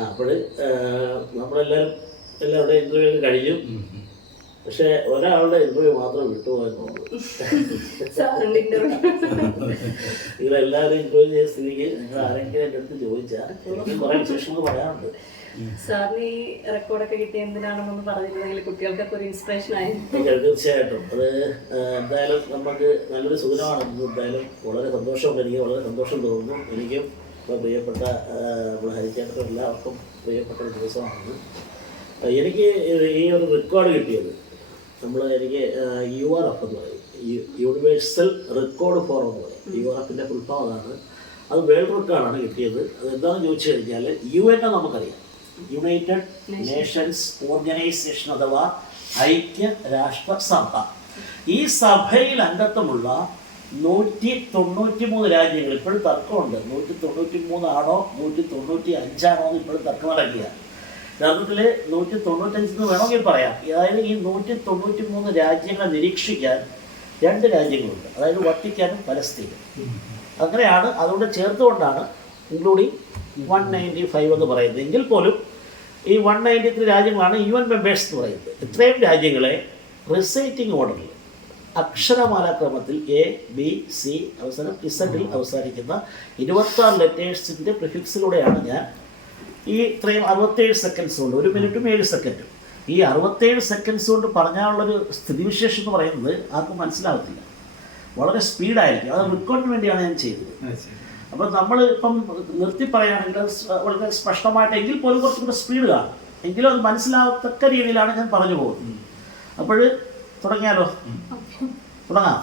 അപ്പോൾ എല്ലാവരുടെ ഇൻ്റർവ്യൂ ഒക്കെ കഴിഞ്ഞു. പക്ഷേ ഒരാളുടെ ഇൻ്റർവ്യൂ മാത്രം വിട്ടുപോയെന്ന് തോന്നുന്നു. നിങ്ങളെല്ലാവരും ഇൻ്റർവ്യൂ ചെയ്ത സ്ഥിതിക്ക് നിങ്ങൾ ആരെങ്കിലും എൻ്റെ അടുത്ത് ചോദിച്ചാൽ എനിക്ക് കുറേ വിശേഷങ്ങൾ പറയാറുണ്ട്. സാറിന് ഈ റെക്കോർഡൊക്കെ കിട്ടിയ എന്തിനാണെന്നൊന്ന് പറഞ്ഞിരുന്നെങ്കിൽ കുട്ടികൾക്കൊക്കെ ഒരു ഇൻസ്പിറേഷൻ ആയി. തീർച്ചയായിട്ടും അത് എന്തായാലും നമുക്ക് നല്ലൊരു സുഖമാണ്. എന്തായാലും വളരെ സന്തോഷമുണ്ട്. എനിക്ക് വളരെ സന്തോഷം തോന്നുന്നു. എനിക്കും ഇപ്പോൾ പ്രിയപ്പെട്ട നമ്മുടെ ഹരിച്ചേട്ടനും എല്ലാവർക്കും പ്രിയപ്പെട്ട ഒരു ദിവസമാണ്. എനിക്ക് ഈ ഒരു റെക്കോർഡ് കിട്ടിയത് എനിക്ക് URF എന്ന് പറയും, യൂണിവേഴ്സൽ റെക്കോർഡ് ഫോറം എന്ന് പറയും. URFിൻ്റെ ഫുൾ ഫോം അതാണ്. അത് വേൾഡ് റെക്കോർഡാണ് കിട്ടിയത്. അത് എന്താണെന്ന് ചോദിച്ചു കഴിഞ്ഞാൽ UN നമുക്കറിയാം, യുണൈറ്റഡ് നേഷൻസ് ഓർഗനൈസേഷൻ അഥവാ ഐക്യരാഷ്ട്രസഭ. ഈ സഭയിൽ അംഗത്വമുള്ള 193 രാജ്യങ്ങൾ. ഇപ്പോഴും തർക്കമുണ്ട്, 193 ആണോ 195 ആണോ എന്ന് ഇപ്പോഴും തർക്കം നടക്കുകയാണ്. യഥാർത്ഥത്തിൽ 195 വേണമെങ്കിൽ പറയാം. അതായത് ഈ 193 രാജ്യങ്ങളെ നിരീക്ഷിക്കാൻ 2 രാജ്യങ്ങളുണ്ട്, അതായത് വത്തിക്കാനും പലസ്തീനും. അങ്ങനെയാണ്, അതുകൊണ്ട് ചേർത്തുകൊണ്ടാണ് ഇൻക്ലൂഡിങ് 195 എന്ന് പറയുന്നത്. എങ്കിൽ പോലും ഈ 193 രാജ്യങ്ങളാണ് UN മെമ്പേഴ്സ് എന്ന് പറയുന്നത്. ഇത്രയും രാജ്യങ്ങളെ റിസൈറ്റിംഗ് ഓർഡറിൽ അക്ഷരമാലാക്രമത്തിൽ ABC അവസാനം ഇസഡിൽ അവസാനിക്കുന്ന 26 ലെറ്റേഴ്സിൻ്റെ പ്രിഫിക്സിലൂടെയാണ് ഞാൻ ഈ ഇത്രയും 67 സെക്കൻഡ്സ് കൊണ്ട്, 1 മിനിറ്റും 7 സെക്കൻഡും, ഈ 67 സെക്കൻഡ്സ് കൊണ്ട് പറഞ്ഞാലുള്ളൊരു സ്ഥിതിവിശേഷം എന്ന് പറയുന്നത് ആർക്കും മനസ്സിലാകത്തില്ല. വളരെ സ്പീഡായിരിക്കും. അത് റെക്കോർഡിന് വേണ്ടിയാണ് ഞാൻ ചെയ്തത്. അപ്പോൾ നമ്മൾ ഇപ്പം നിർത്തി പറയുകയാണെങ്കിൽ വളരെ സ്പഷ്ടമായിട്ട്, എങ്കിൽ പോലും കുറച്ചുകൂടെ സ്പീഡ് കാണും. എങ്കിലും അത് മനസ്സിലാകത്തക്ക രീതിയിലാണ് ഞാൻ പറഞ്ഞു പോകുന്നത്. അപ്പോൾ തുടങ്ങിയാലോ? തുടങ്ങാം.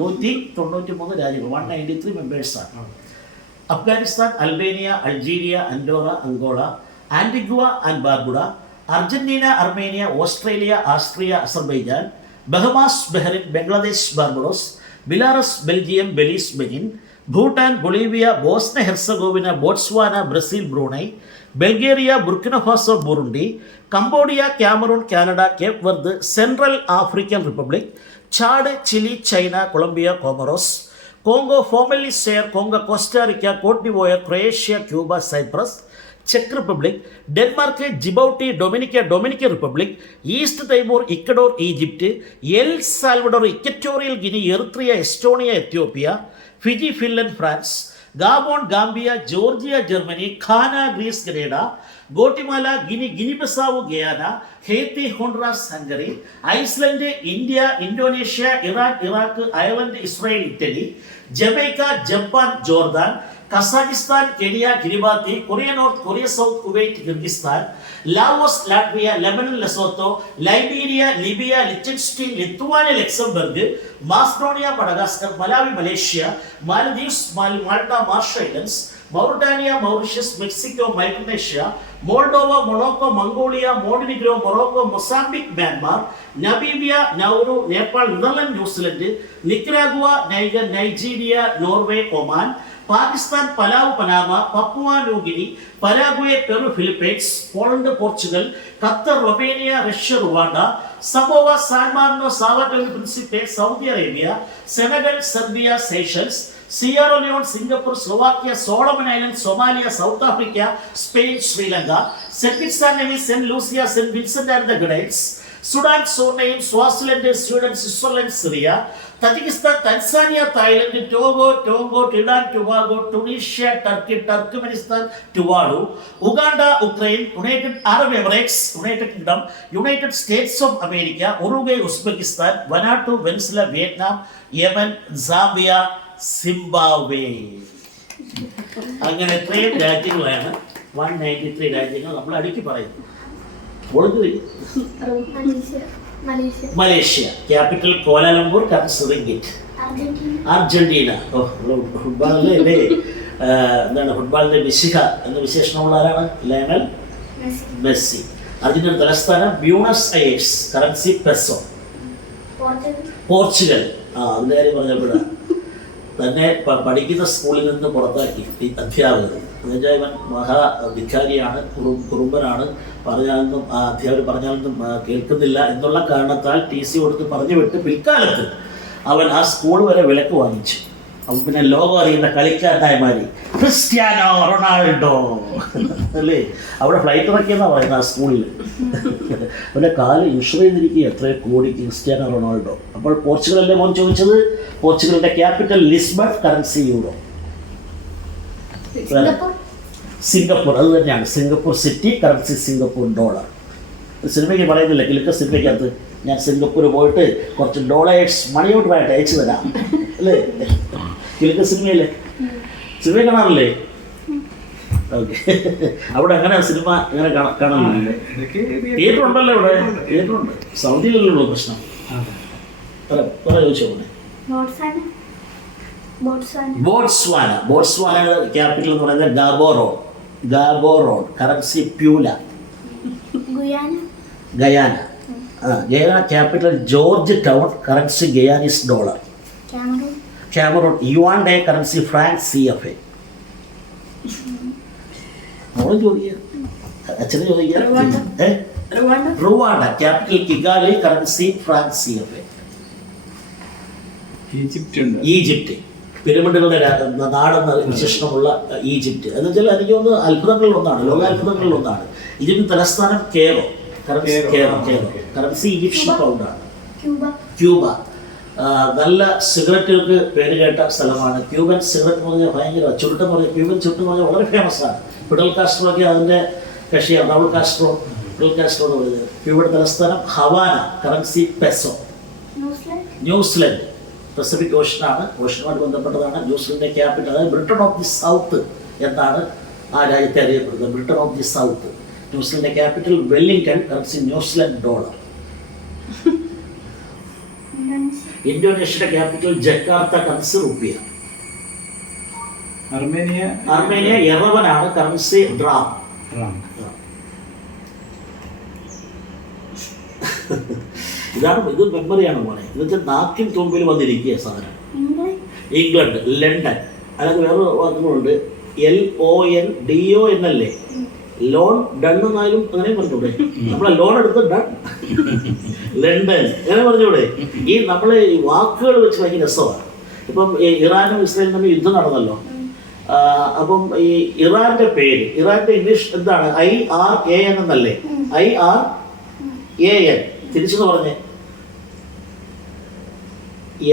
193 രാജ്യങ്ങൾ, 193 മെമ്പേഴ്സാണ്. Afghanistan, Albania, Algeria, Andorra, Angola, Antigua and Barbuda, Argentina, Armenia, Australia, Austria, Azerbaijan, Bahamas, Bahrain, Bangladesh, Barbados, Belarus, Belgium, Belize, Benin, Bhutan, Bolivia, Bosnia Herzegovina, Botswana, Brazil, Brunei, Bulgaria, Burkina Faso, Burundi, Cambodia, Cameroon, Canada, Cape Verde, Central African Republic, Chad, Chile, China, Colombia, Comoros, Congo, formerly Zaire, Congo, Costa Rica, Cote d'Ivoire, Croatia, Cuba, Cyprus, ചെക്ക് Republic, Denmark, Djibouti, Dominican Republic, East Timor, Ecuador, Egypt, L Salvador, Equatorial Guinea, Eritrea, Estonia, Ethiopia, Fiji, Finland, France, Gabon, Gambia, Georgia, Germany, Ghana, Greece, Grenada, Guatemala, Guinea Bissau, Guyana, Haiti, Honduras, Hungary, Iceland, India, Indonesia, Iran, Iraq, Ireland, Israel, Italy, Jamaica, Japan, Jordan, Kazakhstan, Kenya, Kiribati, Korea North, Korea South, Kuwait, Kyrgyzstan, Laos, Latvia, Lebanon, Lesotho, Liberia, Libya, Liechtenstein, Lithuania, Luxembourg, Macedonia, Madagascar, Malawi, Malaysia, Maldives, Malta, Marshall Islands, Mauritania, Mauritius, Mexico, Micronesia, Moldova, Morocco, Mongolia, Montenegro, Morocco, Mozambique, Myanmar, Namibia, Nauru, Nepal, Netherland, New Zealand, Nicaragua, Niger, Nigeria, Norway, Oman, Pakistan, Palau, Panama, Papua New Guinea, Paraguay, Peru, Philippines, Poland, Portugal, Qatar, Romania, Russia, Rwanda, Samoa, San Marino, Sao Tome Principe, Saudi Arabia, Senegal, Serbia, Seychelles, Sierra Leone, Singapore, Slovakia, Solomon Island, Somalia, South Africa, Spain, Sri Lanka, Saint Kitts and Nevis, Saint Lucia, Saint Vincent and the Grenadines, Sudan, സോർണയും, Swaziland, Sweden, Switzerland, Syria, Tajikistan, Tanzania, Thailand, Togo, Trinidad, Tobago, Tunisia, Turkey, Turkmenistan, Tuvalu, Uganda, Ukraine, United Arab Emirates, United Kingdom, United States of America, Uruguay, Uzbekistan, Vanuatu, Venezuela, Vietnam, Yemen, Zambia, Zimbabwe. അങ്ങനെ എത്രയും രാജ്യങ്ങളാണ്, 193 രാജ്യങ്ങൾ നമ്മൾ അടുക്കി പറയുന്നു. Malaysia, capital Kuala Lumpur, currency ringgit. Argentina, ഫുട്ബോളിലെ എന്താണ് ഫുട്ബോളിന്റെ മിശിഹ എന്ന വിശേഷണമുള്ള ആരാണ്? Lionel Messi. അർജന്റീന തലസ്ഥാനം Buenos Aires, currency peso. Portugal, അതിൻ്റെ കാര്യം പറഞ്ഞപ്പോഴാണ് തന്നെ പഠിക്കുന്ന സ്കൂളിൽ നിന്ന് പുറത്താക്കി അധ്യാപകർ. എന്നുവെച്ചാൽ ഇവൻ മഹാധികാരിയാണ്, കുറുമ്പനാണ്, പറഞ്ഞാലൊന്നും അധ്യാപകർ പറഞ്ഞാലൊന്നും കേൾക്കുന്നില്ല എന്നുള്ള കാരണത്താൽ TC കൊടുത്ത് പറഞ്ഞു വിട്ട് പിൽക്കാലത്ത് അവൻ ആ സ്കൂൾ വരെ വിലക്ക് വാങ്ങിച്ചു. അപ്പം പിന്നെ ലോകം അറിയുന്ന കളിക്കാരനായ മാതിരി ക്രിസ്ത്യാനോ റൊണാൾഡോ അല്ലേ, അവിടെ ഫ്ലൈറ്റ് ഇറക്കിയെന്നാണ് പറയുന്നത് ആ സ്കൂളിൽ. അവൻ്റെ കാല് ഇൻഷുർ ചെയ്തിരിക്കുക എത്രയോ കോടി ക്രിസ്ത്യാനോ റൊണാൾഡോ. അപ്പോൾ പോർച്ചുഗലല്ലേ മോൻ ചോദിച്ചത്? പോർച്ചുഗലിൻ്റെ capital Lisbon, currency euro. Singapore അത് തന്നെയാണ്, Singapore city, currency Singapore dollar. സിനിമയ്ക്ക് പറയുന്നില്ല, കിലുക്ക സിനിമയ്ക്കകത്ത് ഞാൻ സിംഗപ്പൂർ പോയിട്ട് കുറച്ച് ഡോളേഴ്സ് മണിയോട്ടറായിട്ട് അയച്ചു തരാം അല്ലേ, കിലുക്ക സിനിമയല്ലേ, സിനിമ കാണാറില്ലേ? ഓക്കെ, അവിടെ അങ്ങനെ സിനിമ ഇങ്ങനെ കാണാനില്ലേ? തിയേറ്റർ ഉണ്ടല്ലോ ഇവിടെ, തിയേറ്റർ ഉണ്ട്. സൗദിയിലല്ലോ പ്രശ്നം. ചോദിച്ചോ. ബോട്സ്വാന ക്യാപിറ്റൽ എന്ന് പറയുന്നത് Gaborone, currency pula. Guyana capital Georgetown, currency Guyanese dollar. Cameroon Yaounde, currency franc CFA. മോളെ ചോദിക്കുക, അച്ഛനെ ചോദിക്കുക. Rwanda capital Kigali, currency franc CFA. Egypt പിരമിഡുകളുടെ നാടെന്ന വിശേഷണമുള്ള ഈജിപ്റ്റ് എന്ന് വെച്ചാൽ എനിക്ക് തോന്നുന്നു അത്ഭുതങ്ങളിലൊന്നാണ്, ലോകാത്ഭുതങ്ങളിലൊന്നാണ്. ഈജിപ്തിന്റെ തലസ്ഥാനം കേരോ, കറൻസി ഈജിപ്ഷ്യൻ പൗണ്ടാണ്. ക്യൂബ നല്ല സിഗരറ്റുകൾക്ക് പേര് കേട്ട സ്ഥലമാണ്. ക്യൂബൻ സിഗരറ്റ് എന്ന് പറഞ്ഞാൽ ഭയങ്കര ചുരുട്ടെന്ന് പറഞ്ഞാൽ, ക്യൂബൻ ചുരുട്ടെന്ന് പറഞ്ഞാൽ വളരെ ഫേമസ് ആണ്. ഫിഡൽ കാസ്ട്രോ ഒക്കെ അതിൻ്റെ കക്ഷിയാണ്. റൗൾ കാസ്ട്രോ, ഫിഡൽ കാസ്ട്രോ എന്ന് പറയുന്നത്. ക്യൂബയുടെ തലസ്ഥാനം Havana, currency peso. New Zealand Pacific ഓഷനാണ്, ഓഷനുമായിട്ട് ബന്ധപ്പെട്ടതാണ്. ന്യൂസിലൻഡിൻ്റെ ക്യാപിറ്റൽ, അതായത് ബ്രിട്ടൻ ഓഫ് ദി സൗത്ത് എന്നാണ് ആ രാജ്യത്തെ അറിയപ്പെടുന്നത്. Britain of the South. ന്യൂസിലൻഡിൻ്റെ capital Wellington, currency New Zealand dollar. ഇന്തോനേഷ്യയുടെ capital Jakarta, currency rupiah. Armenia യെറവനാണ്, കറൻസി ഡ്രാം. ഇത് മെമ്മറിയാണ് പോലെ. ഇതൊക്കെ നാക്കിൻ തുമ്പിൽ വന്നിരിക്കുക സാധനം. ഇംഗ്ലണ്ട്, ലണ്ടൻ, അല്ലാതെ വേറെ വാക്കുകളുണ്ട്. LONDO എന്നല്ലേ, ലോൺ ഡൺ എന്നായാലും അങ്ങനെ പറഞ്ഞൂടെ? നമ്മളെ ലോൺ എടുത്ത് ഡൺ. ലണ്ടൻ അങ്ങനെ പറഞ്ഞൂടെ? ഈ നമ്മളെ ഈ വാക്കുകൾ വെച്ച് ഭയങ്കര രസമാണ്. ഇപ്പം ഇറാനും ഇസ്രായേലും തമ്മിൽ യുദ്ധം നടന്നല്ലോ. അപ്പം ഈ ഇറാന്റെ പേര്, ഇറാന്റെ ഇംഗ്ലീഷ് എന്താണ്? IRAN എന്നല്ലേ? IRAN തിരിച്ചെന്ന് പറഞ്ഞേ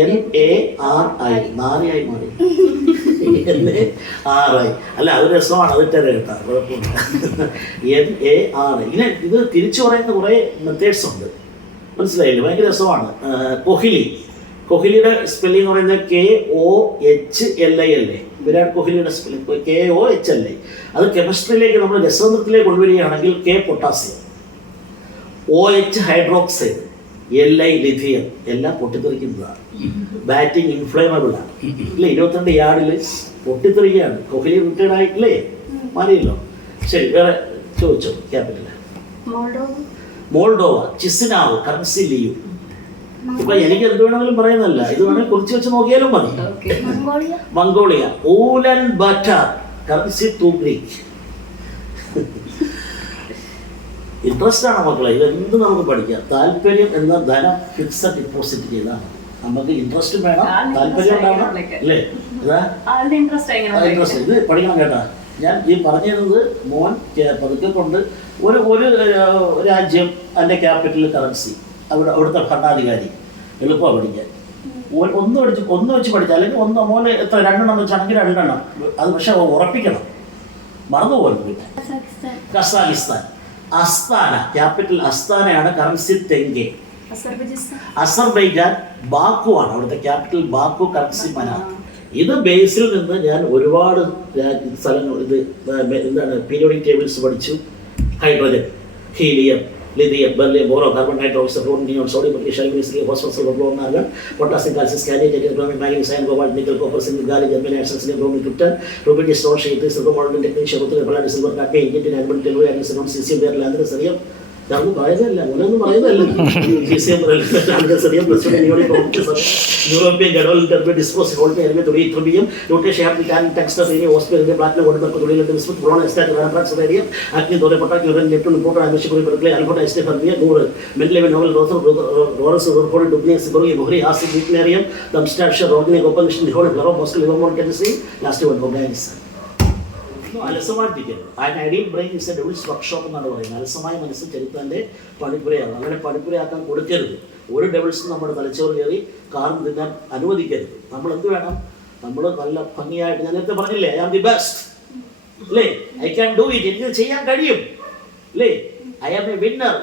NARI, നാരിയായി മാറി. NARI അല്ല, അത് രസമാണ്, അതിട്ട് കേട്ടാ കുഴപ്പമില്ല. NARI ഇങ്ങനെ ഇത് തിരിച്ചു പറയുന്ന കുറേ മെത്തേഡ്സ് ഉണ്ട്, മനസ്സിലായില്ലേ? ഭയങ്കര രസമാണ്. കൊഹ്ലിയുടെ സ്പെല്ലിംഗ് എന്ന് പറയുന്നത് KOHLI അല്ലേ? വിരാട് കോഹ്ലിയുടെ സ്പെല്ലിംഗ് KOHLI. അത് കെമിസ്ട്രിയിലേക്ക് നമ്മൾ രസതന്ത്രത്തിലേക്ക് കൊണ്ടുവരികയാണെങ്കിൽ K potassium, OH hydroxide, LI lithium, എല്ലാം പൊട്ടിത്തെറിക്കുന്നതാണ്. ബാറ്റിംഗ് ഇൻഫ്ലേമബിൾ ആണ് ഇല്ലേ? 22 യാർഡിൽ പൊട്ടിത്തെറിക്കുകയാണ്. കോഹ്ലി റിട്ടയർഡ് ആയിട്ടില്ലേ? മാറിയല്ലോ. ശരി, വേറെ ചോദിച്ചോ. Capital Moldova, Chisinau, currency leu. ഇപ്പൊ എനിക്ക് എന്ത് വേണമെങ്കിലും പറയുന്നല്ല, ഇത് വേണമെങ്കിൽ കുറിച്ച് വെച്ച് നോക്കിയാലും മതി. Mongolia Ulaanbaatar, currency tugrik. Interest ആണ് മക്കളെ, ഇതെന്ത് നമുക്ക് പഠിക്കാം. താല്പര്യം എന്ന ധനം ഫിക്സഡ് ഡിപ്പോസിറ്റ് ചെയ്താണ്. നമുക്ക് ഇൻട്രസ്റ്റും വേണം, താല്പര്യം ഉണ്ടാവണം അല്ലേ? ഇൻട്രസ്റ്റ് ഇത് പഠിക്കണം കേട്ടാ. ഞാൻ ഈ പറഞ്ഞു തരുന്നത് മോൻ പതുക്കെ കൊണ്ട് ഒരു രാജ്യം, അതിൻ്റെ ക്യാപിറ്റൽ, കറൻസി, അവിടുത്തെ ഭരണാധികാരി, എളുപ്പമാണ് പഠിക്കാൻ. ഒന്ന് വെച്ച് പഠിച്ചാൽ, അല്ലെങ്കിൽ മോനെ എത്ര 2 എണ്ണം വെച്ചാണെങ്കിൽ 2 എണ്ണം. അത് പക്ഷെ ഉറപ്പിക്കണം, മറന്നുപോലും. പിന്നെ കസാഖിസ്ഥാൻ, അസ്താന ക്യാപിറ്റൽ അസ്താനയാണ്, കറൻസി തെങ്കെ. അസർബൈജാൻ ബാക്കു ആണ്, അവിടുത്തെ ക്യാപിറ്റൽ ബാക്കു, കറൻസി മനാർ. ഇത് ബേസിൽ നിന്ന് ഞാൻ ഒരുപാട് സ്ഥലങ്ങൾ ഇത് എന്താണ് പീരിയോഡിക് ടേബിൾസ് പഠിച്ചു. Hydrogen, helium, lithium, beryllium, boron, carbon, hydroxide, fluorine, neon, sodium, potassium, aluminum, phosphorus, sulfur, fluorine, argon, potassium, calcium, scandium, chromium, manganese, iron, cobalt, nickel, copper, zinc, gallium, germanium, arsen, bromine, krypton, rubidium, stone, sheet, silver, molybdenum, technetium, rutile, palladium, silver, cadmium, tin, aluminum, telluride, iron, cesium, beryllium, selenium, ഇതൊന്നും പറയുന്നതല്ല, ഓരോന്നും പറയുന്നതല്ല. European ഗഡോൽ ഡിസ്പോസ് തുടങ്ങിയും notation Australia ബ്ലാക്കിലെ കൊടുത്ത തൊഴിലുണ്ട് വിസ്മത്ത് പുറോണ എസ്റ്റാറ്റ് റാൻട്രാക്സ് റേഡിയം അഗ്നി തോരെ പൊട്ടാക്കി യുറൻ നെപ്റ്റൂൺ ഇമ്പോർട്ടൻ ആവശ്യക്കുറി പെടുക്കലെ അൽഫോർട്ട് എസ്റ്റേ ഫർമിയ 100 മെന്റലിവൻ നോവൽ റോറസ് റോർഫോർഡ് ഡുപ്ലിയസ് ബുറി ബുറി ആസിഡ് ന്യൂക്ലിയറിയം ദംസ്റ്റാഷർ റോഗിനെ കോപ്പൻഷൻ ലിഹോൺ ബ്ലറോ മോസ്കോ ലിവർമോൺ ടെൻസി ലാസ്റ്റ് വൺ ഓർഗാനിസം. അലസമായിട്ടിരിക്കരുത്. Idle brain is a devil's workshop എന്നാണ് പറയുന്നത്. അലസമായ മനസ്സ് ചെലുത്താൻ്റെ പണിപ്പുരയാണ്. അങ്ങനെ പണിപ്പുരയാക്കാൻ കൊടുക്കരുത്. ഒരു ഡെവിൾസും നമ്മുടെ തലച്ചോറ് കയറി കാർന്ന് തിന്നാൻ അനുവദിക്കരുത്. നമ്മൾ എന്ത് വേണം? നമ്മൾ നല്ല ഭംഗിയായിട്ട്, ഞാൻ നേരത്തെ പറഞ്ഞില്ലേ, ഐ ആം ദി ബെസ്റ്റ് അല്ലേ, ഐ ക്യാൻ ഡു ഇറ്റ്, എനിക്ക് ചെയ്യാൻ കഴിയും അല്ലേ, ഐ ആം എ വിന്നർ.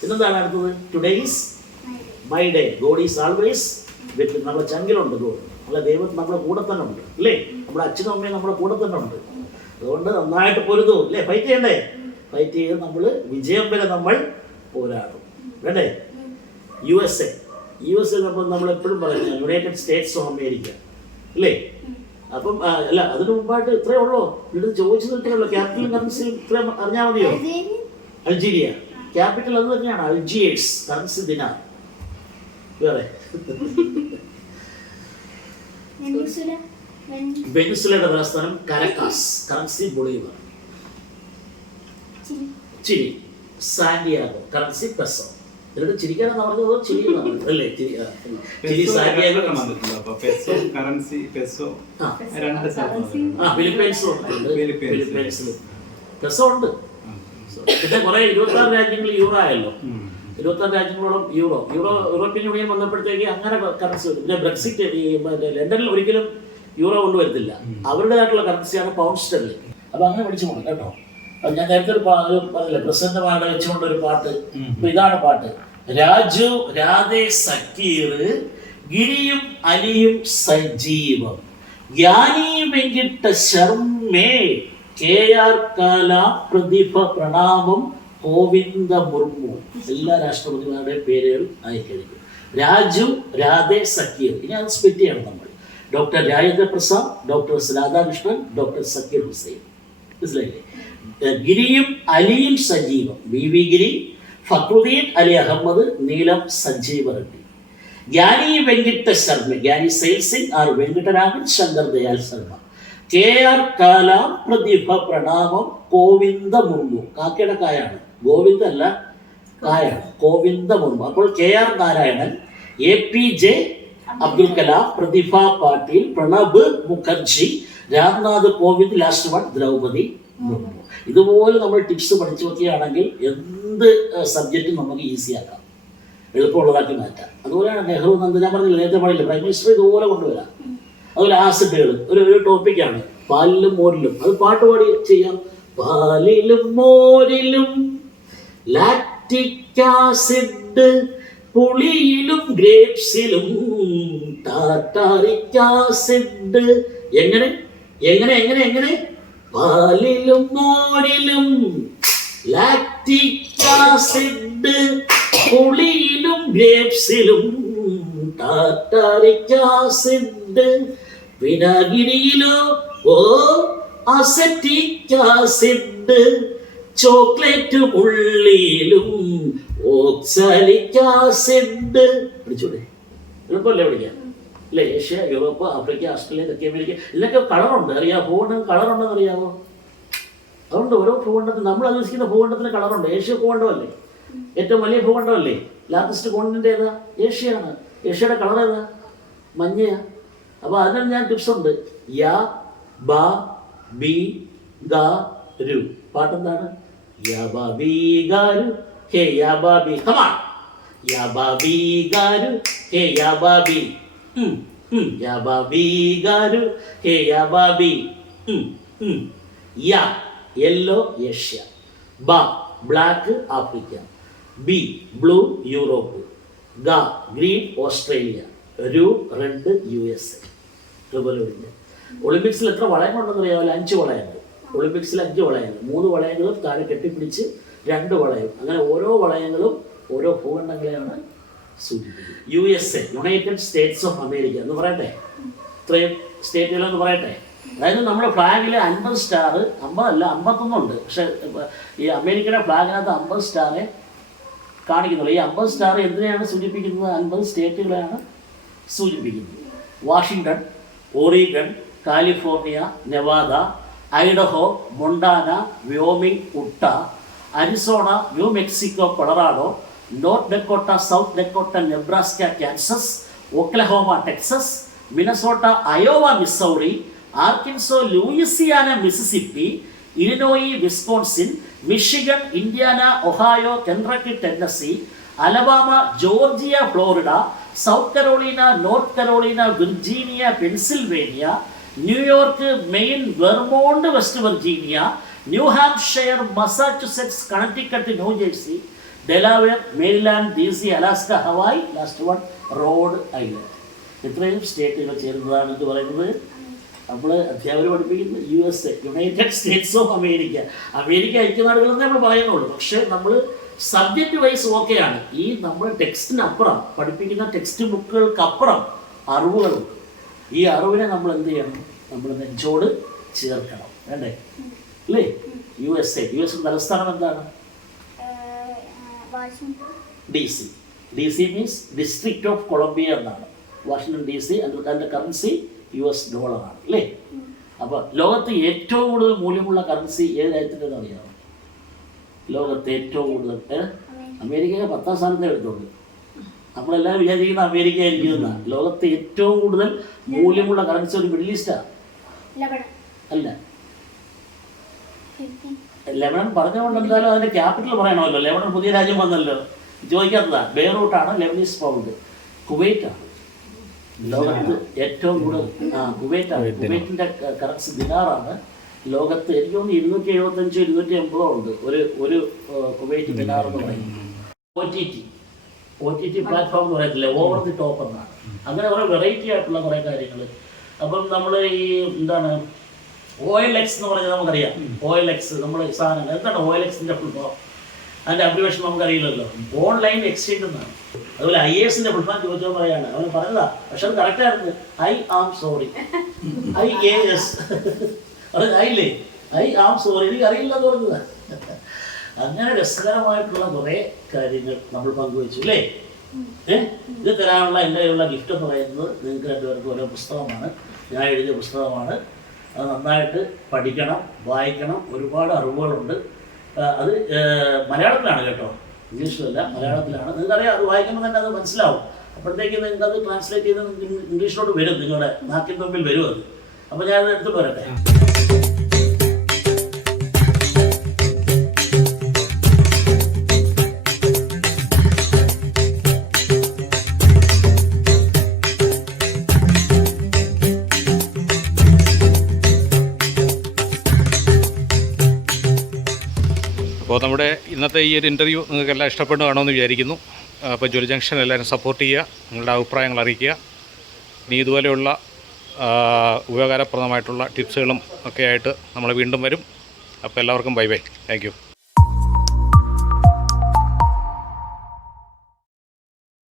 പിന്നെന്താണ് അടുത്തത്? Today is my day, God is always with. നമ്മുടെ ചങ്കിലുണ്ട് ഗോഡ്, അല്ല ദൈവം നമ്മുടെ കൂടെ തന്നെ ഉണ്ട് അല്ലേ, നമ്മുടെ അച്ഛനും അമ്മയും നമ്മുടെ കൂടെ തന്നെ ഉണ്ട്. അതുകൊണ്ട് നന്നായിട്ട് പൊരുതു അല്ലേ, ഫൈറ്റ് ചെയ്യണ്ടേ? ഫൈറ്റ് ചെയ്ത് നമ്മൾ വിജയം വരെ നമ്മൾ പോരാടും വേണ്ടേ? USA നമ്മൾ എപ്പോഴും പറയുന്നത് യുണൈറ്റഡ് സ്റ്റേറ്റ്സ് ഓഫ് അമേരിക്ക അല്ലേ. അപ്പം അല്ല, അതിന് മുമ്പായിട്ട് ഇത്രയേ ഉള്ളൂ. ഇവിടെ ചോദിച്ചു നിൽക്കുന്നുള്ളൂ. ക്യാപിറ്റൽ കറൻസി ഇത്രയും അറിഞ്ഞാൽ മതിയോ? അൾജീരിയ ക്യാപിറ്റൽ അത് തന്നെയാണ്, അൾജിയേഴ്സ്. കറൻസി ദിനാർ വേറെ. വെനിസുലയുടെ തലസ്ഥാനം Caracas, currency bolivar. Chile Santiago, currency peso. എന്നിട്ട് ചിരിക്കാനെന്ന് പറഞ്ഞത് ചിലി അല്ലേ? ചിലി സാന്റിയാഗോ ഫിലിപ്പൈൻസിലും പെസോ ഉണ്ട്. പിന്നെ കുറെ 26 രാജ്യങ്ങൾ യൂറോ ആയല്ലോ. 26 രാജ്യങ്ങളോളം യൂറോപ്യൻ യൂണിയൻ വന്നപ്പോഴത്തേക്ക് അങ്ങനെ കറൻസി വരും. പിന്നെ ബ്രെക്സിറ്റ്, ഈ ലണ്ടനിൽ ഒരിക്കലും യൂറോ കൊണ്ടുവരത്തില്ല. അവരുടേതായിട്ടുള്ള കറൻസിയാണ് പൗണ്ട് സ്റ്റെർലിംഗ്. അപ്പൊ അങ്ങനെ പഠിച്ചു പോകണം കേട്ടോ. ഞാൻ നേരത്തെ ഒരു പറഞ്ഞില്ലേ, പ്രസിഡന്റുമാരുടെ വെച്ചുകൊണ്ടൊരു പാട്ട്. അപ്പൊ ഇതാണ് പാട്ട്. രാജു രാധേ സക്കീർ, ഗിരിയും അലിയും സജീവം, ജ്ഞാനി വെങ്കിട്ട ശർമ്മേ, KR കാല പ്രതിഭ പ്രണാമം, ഗോവിന്ദ മുർമു. എല്ലാ രാഷ്ട്രപതിമാരുടെയും പേരുകൾ ആയിക്കഴിഞ്ഞു. രാജു രാധേ സക്കീർ. ഇനി അത് സ്പ്ലിറ്റ് ചെയ്യണം നമ്മൾ. Doctor Rajendra Prasad, doctor Radhakrishnan, doctor Zakir Hussain. മനസ്സിലായില്ലേ? ഗിരിയും അലിയും സജീവം, BV ഗിരി, ഫക്രുദ്ദീൻ അലി അഹമ്മദ്, നീലം സഞ്ജീവ റെഡ്ഡി. ജ്ഞാനി വെങ്കിട്ട ശർമ്മ, ജ്ഞാനി സെയിൽ സിംഗ് ആർ വെങ്കട്ടരാമൻ, ശങ്കർ ദയാൽ ശർമ്മ. KR കാല പ്രതിഭ പ്രണാമം, ഗോവിന്ദ മുർമു. കാക്കയുടെ കായാണ്, ഗോവിന്ദ അല്ല കായാണ്, ഗോവിന്ദ മുർമു. അപ്പോൾ KR നാരായണൻ, APJ അബ്ദുൽ കലാം, പ്രതിഭ പാട്ടീൽ, പ്രണബ് മുഖർജി, രാംനാഥ് കോവിന്ദ്, ലാസ്റ്റ് വൺ ദ്രൗപദി മുർമു. ഇതുപോലെ നമ്മൾ ടിപ്സ് പഠിച്ചു നോക്കുകയാണെങ്കിൽ എന്ത് സബ്ജക്റ്റും നമുക്ക് ഈസിയാക്കാം, എളുപ്പമുള്ളതാക്കി മാറ്റാം. അതുപോലെയാണ് നെഹ്റു നന്ദ, ഞാൻ പറഞ്ഞില്ല നേരത്തെ പറയില്ല, പ്രൈം മിനിസ്റ്റർ ഇതുപോലെ കൊണ്ടുവരാം. അതുപോലെ ആസിഡുകൾ ഒരു ടോപ്പിക്കാണ്, പാലിലും മോരിലും. അത് പാട്ട് പാടി ചെയ്യാം. പാലിലും മോരിലും ലാക്റ്റിക് ആസിഡ്, പുളിയിലും ഗ്രേപ്സിലും ടാറ്റാറിക് ആസിഡ്. എങ്ങനെ എങ്ങനെ എങ്ങനെ എങ്ങനെ? പാലിലും മോരിലും ലാക്റ്റിക് ആസിഡ്, പുളിയിലും ഗ്രേപ്സിലും ടാറ്റാറിക് ആസിഡ്, വിനാഗിരിയിലോ അസറ്റിക് ആസിഡ്, ചോക്ലേറ്റ് ഉള്ളിയിലും ഓക്സാലിക് ആസിഡ്. പഠിച്ചൂടെ? എളുപ്പമല്ലേ പഠിക്കാൻ അല്ലേ? ഏഷ്യ, യൂറോപ്പ്, ആഫ്രിക്ക, ഓസ്ട്രേലിയ, തെക്കേ അമേരിക്ക, ഇതിലൊക്കെ കളറുണ്ട്. അറിയാമോ? ഭൂഖണ്ഡം കളറുണ്ടെന്ന് അറിയാമോ? അതുകൊണ്ട് ഓരോ ഭൂഖണ്ഡത്തിന് നമ്മൾ അന്വേഷിക്കുന്ന ഭൂഖണ്ഡത്തിന് കളറുണ്ട്. ഏഷ്യ ഭൂഖണ്ഡമല്ലേ? ഏറ്റവും വലിയ ഭൂഖണ്ഡമല്ലേ? ലാർജസ്റ്റ് കോണ്ടിനെന്റ് ഏതാ? ഏഷ്യയാണ്. ഏഷ്യയുടെ കളർ ഏതാ? മഞ്ഞയാ. അപ്പോൾ അതിന് ഞാൻ ടിപ്സ് ഉണ്ട്. യാ ബ ബി ഗ രു. പാട്ടെന്താണ്? യാ ബ ബി ഗ രു ഹേ യാ ബ ബി. Come on. യാ ബ ബി ഗ രു ഹേ യാ ബ ബി. യാ ബ ബി ഗ രു ഹേ യാ ബ ബി. യാ യെല്ലോ ഏഷ്യ, ബ black Africa, B blue Europe, ഗ ഗ്രീൻ ഓസ്ട്രേലിയ, രു റെഡ് USA. ഇതുപോലെ വിളിക്കുക. ഒളിമ്പിക്സിൽ എത്ര വളയങ്ങളുണ്ടെന്ന് അറിയാമല്ലോ? 5 വളയങ്ങൾ. ഒളിമ്പിക്സിൽ 5 വളയങ്ങൾ, 3 വളയങ്ങളും താഴെ കെട്ടിപ്പിടിച്ച് 2 വളയം. അങ്ങനെ ഓരോ വളയങ്ങളും ഓരോ ഭൂഖണ്ഡങ്ങളെയാണ് സൂചിപ്പിക്കുന്നത്. USA, United States of America എന്ന് പറയട്ടെ. ഇത്രയും സ്റ്റേറ്റുകളെന്ന് പറയട്ടെ. അതായത് നമ്മുടെ ഫ്ലാഗിൽ 50 സ്റ്റാർ, 50 അല്ല 51 ഉണ്ട്. പക്ഷെ ഈ അമേരിക്കയുടെ ഫ്ലാഗിനകത്ത് 50 സ്റ്റാറെ കാണിക്കുന്നുള്ളൂ. ഈ 50 സ്റ്റാർ എന്തിനെയാണ് സൂചിപ്പിക്കുന്നത്? 50 സ്റ്റേറ്റുകളെയാണ് സൂചിപ്പിക്കുന്നത്. Washington, Oregon, California, Nevada, Idaho, Montana, Wyoming, Utah, Arizona, New Mexico, Colorado, North Dakota, South Dakota, Nebraska, Kansas, Oklahoma, Texas, Minnesota, Iowa, Missouri, Arkansas, Louisiana, Mississippi, Illinois, Wisconsin, Michigan, Indiana, Ohio, Kentucky, Tennessee, Alabama, Georgia, Florida, South Carolina, North Carolina, Virginia, Pennsylvania, New York, Maine, Vermont, West Virginia, New Hampshire, Massachusetts, Connecticut, New Jersey, Delaware, Maryland, DC, Alaska, Hawaii, last one Rhode Island. ഇത്രയും സ്റ്റേറ്റുകൾ ചേരുന്നതാണ് എന്ന് പറയുന്നത്. നമ്മൾ അധ്യാപകർ പഠിപ്പിക്കുന്നത് USA, United States of America. America ഐക്യനാടുകളെന്നേ നമ്മൾ പറയുന്നുള്ളൂ. പക്ഷേ നമ്മൾ സബ്ജക്റ്റ് വൈസ് ഓക്കെയാണ്. ഈ നമ്മൾ ടെക്സ്റ്റിനപ്പുറം പഠിപ്പിക്കുന്ന ടെക്സ്റ്റ് ബുക്കുകൾക്കപ്പുറം അറിവുകളുണ്ട്. ഈ അറിവിനെ നമ്മൾ എന്ത് ചെയ്യണം? നമ്മൾ നെഞ്ചോട് ചേർക്കണം, വേണ്ടേ? അല്ലേ? USA തലസ്ഥാനം എന്താണ്? DC means district of Columbia എന്നാണ്. Washington DC. അതിൻ്റെ കറൻസി US ഡോളറാണ്, അല്ലേ? അപ്പോൾ ലോകത്ത് ഏറ്റവും കൂടുതൽ മൂല്യമുള്ള കറൻസി ഏത് രാജ്യത്തിൻ്റെന്ന് അറിയാമോ? ലോകത്ത് ഏറ്റവും കൂടുതൽ അമേരിക്കയെ 10ാം സ്ഥാനത്തേ എടുത്തുള്ളൂ. നമ്മളെല്ലാവരും വിചാരിക്കുന്ന അമേരിക്ക ആയിരിക്കുന്നതാണ്. ലോകത്ത് ഏറ്റവും കൂടുതൽ മൂല്യമുള്ള കറൻസി ഒരു മിഡിൽ ഈസ്റ്റാണ്. അല്ല, ലെബനൻ പറഞ്ഞുകൊണ്ട് എന്തായാലും അതിൻ്റെ ക്യാപിറ്റൽ പറയണമല്ലോ. ലെബനൻ പുതിയ രാജ്യം വന്നല്ലോ, ചോദിക്കാത്തതാണ്. ബെയ്റൂട്ടാണ് ലെബനീസ് പൗണ്ട്. കുവൈറ്റാണ് ലോകത്ത് ഏറ്റവും കൂടുതൽ. കുവൈറ്റാണ്. കുവൈറ്റിൻ്റെ കറൻസി ദിനാറാണ്. ലോകത്ത് എനിക്ക് തോന്നുന്നു 275 280 ഉണ്ട് ഒരു കുവൈറ്റ് ദിനാർ എന്ന് പറയുന്നത്. OTT പ്ലാറ്റ്ഫോം എന്ന് പറയത്തില്ല, ഓവർ ദി ടോപ്പ് എന്നാണ്. അങ്ങനെ കുറേ വെറൈറ്റി ആയിട്ടുള്ള കുറേ കാര്യങ്ങൾ. അപ്പം നമ്മൾ ഈ എന്താണ് OLX എന്ന് പറഞ്ഞാൽ നമുക്കറിയാം. OLX നമ്മൾ സാധനങ്ങൾ എന്താണ് OLXൻ്റെ ഫുൾ ഫോം? അതിൻ്റെ അബ്രിവേഷൻ നമുക്കറിയില്ലല്ലോ. ഓൺലൈൻ എക്സ്ചേഞ്ച് എന്നാണ്. അതുപോലെ IASൻ്റെ ഫുൾ ഫോം ചോദിച്ചാൽ പറയാണ്. അവന് പറഞ്ഞതാ, പക്ഷെ അത് കറക്റ്റായിരുന്നു. I am sorry. IAS അത് ആയില്ലേ? I am sorry. എനിക്ക് അറിയില്ല എന്ന് പറഞ്ഞതാണ്. അങ്ങനെ രസകരമായിട്ടുള്ള കുറേ കാര്യങ്ങൾ നമ്മൾ പങ്കുവെച്ചു, അല്ലേ? ഇത് തരാനുള്ള എൻ്റെ കയ്യിലുള്ള ഗിഫ്റ്റ് എന്ന് പറയുന്നത് നിങ്ങൾക്ക് രണ്ടുപേർക്ക് ഓരോ പുസ്തകമാണ്. ഞാൻ എഴുതിയ പുസ്തകമാണ്. അത് നന്നായിട്ട് പഠിക്കണം, വായിക്കണം. ഒരുപാട് അറിവുകളുണ്ട്. അത് മലയാളത്തിലാണ് കേട്ടോ, ഇംഗ്ലീഷിലല്ല, മലയാളത്തിലാണ്. നിങ്ങൾക്കറിയാം, അത് വായിക്കുമ്പോൾ തന്നെ അത് മനസ്സിലാവും. അപ്പോഴത്തേക്ക് നിങ്ങൾക്കത് ട്രാൻസ്ലേറ്റ് ചെയ്ത് ഇംഗ്ലീഷിലോട്ട് വരും, നിങ്ങളുടെ നാക്കിൻ മുമ്പിൽ വരും അത്. അപ്പോൾ ഞാനത് എടുത്തിട്ട് വരട്ടെ. അപ്പോൾ നമ്മുടെ ഇന്നത്തെ ഈ ഒരു ഇൻ്റർവ്യൂ നിങ്ങൾക്കെല്ലാം ഇഷ്ടപ്പെട്ടു കാണുമെന്ന് വിചാരിക്കുന്നു. അപ്പോൾ ജോലി ജംഗ്ഷൻ എല്ലാവരും സപ്പോർട്ട് ചെയ്യുക, നിങ്ങളുടെ അഭിപ്രായങ്ങൾ അറിയിക്കുക. ഇനി ഇതുപോലെയുള്ള ഉപകാരപ്രദമായിട്ടുള്ള ടിപ്സുകളും ഒക്കെ ആയിട്ട് നമ്മൾ വീണ്ടും വരും. അപ്പോൾ എല്ലാവർക്കും ബൈ ബൈ. Thank you.